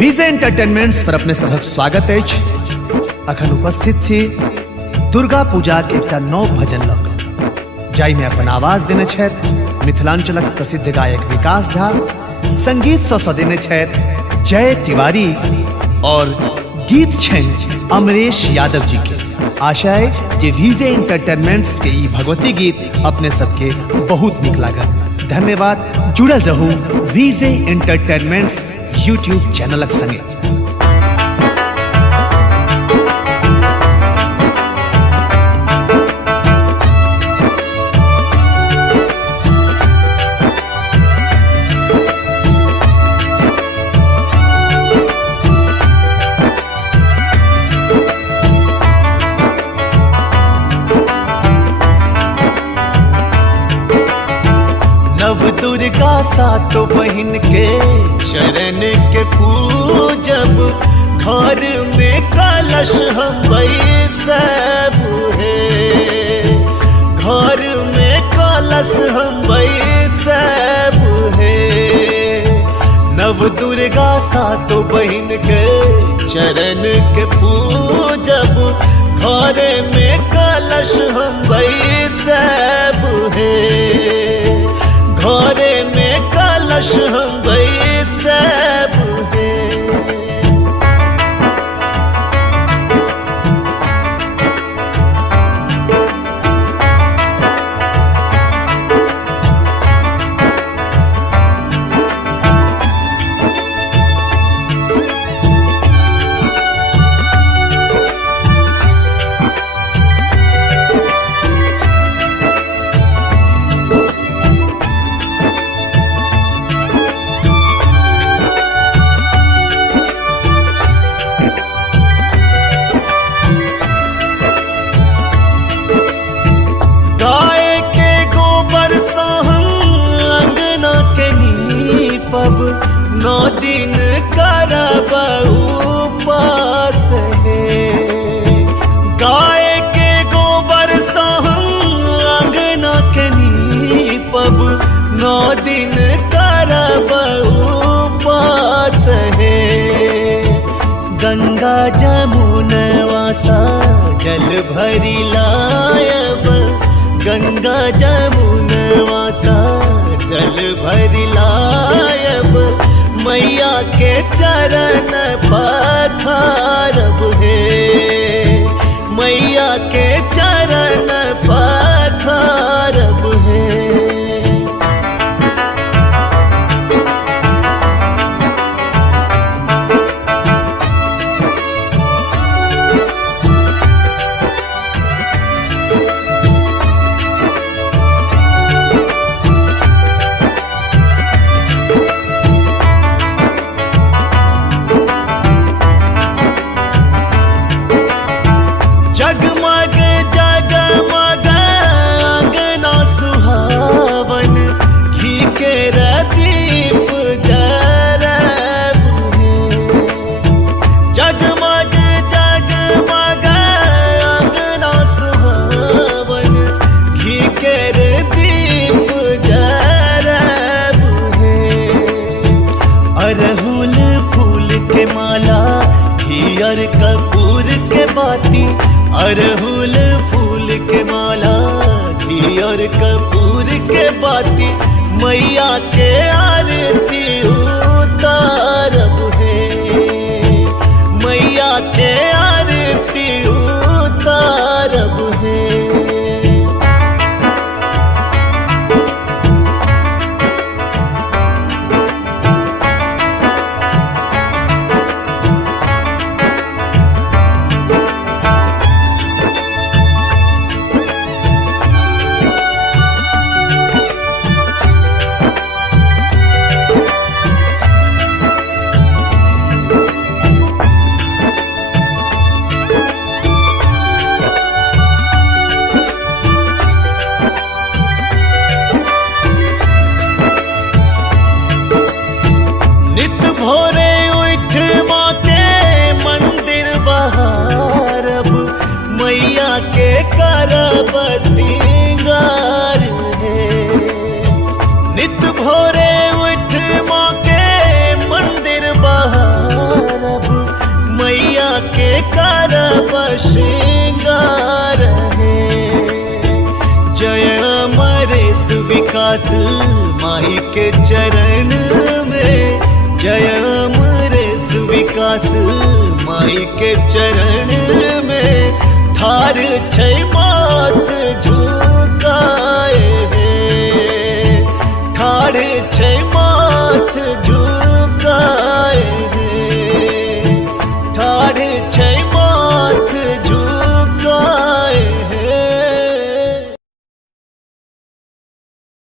विजय entertainments पर अपने सबक स्वागत अछि। अखन उपस्थित छी दुर्गा पूजा के एकटा नव भजन लऽ कऽ, जाहिमे अपन आवाज देने छथि मिथिलांचलक प्रसिद्ध गायक विकास झा, संगीत सँ सजेने छथि जय तिवारी और गीत छनि अमरेश यादव जी के। आशा है जे विजय एंटरटेनमेंट्स के ई भगवती गीत अपने सबके बहुत नीक लागल। धन्यवाद। जुड़ल रहू विजय एंटरटेनमेंट्स यूट्यूब चैनलक संगे। नव दुर्गा सातों बहन के चरण के पूजब, घर में कलश हम बैसब है, घर में कलश हम बैसब है। नव दुर्गा सातों बहन के चरण के पूजब, घर में कलश हम बैसब है, घरे में कलश हम बैसब है। नौ दिन करब उपास है, गाय के गोबर से हम अंगना के नीपब, 9 दिन करब उपास है। गंगा जमुनवा सा जल भरी लायब, गंगा जमुनवा सा जल भरी लायब, मैया के चरण पखारब है, मैया के चरण पखारब है। जगमग जगमग अंगना सुहावन, घी के दीप जरब है। जगमग जगमग अंगना सुहावन, घी के दीप जरब है। अरहुल फूल के माला, घियर कपूर के बाती, अरहुल फूल के माला, घियर कपूर के बाती, मैया के आरती उतारब है, मैया के आरती उतारब है। नित भोरे उठ माँ के मंदिर बहारब, मैया के करब सिंगार है। नित भोरे उठ माँ के मंदिर बहारब, श्रृंगार है। जय अमरेश विकास माई के चरण में, जय अमरेश विकास माई के चरण में ठार छै माँ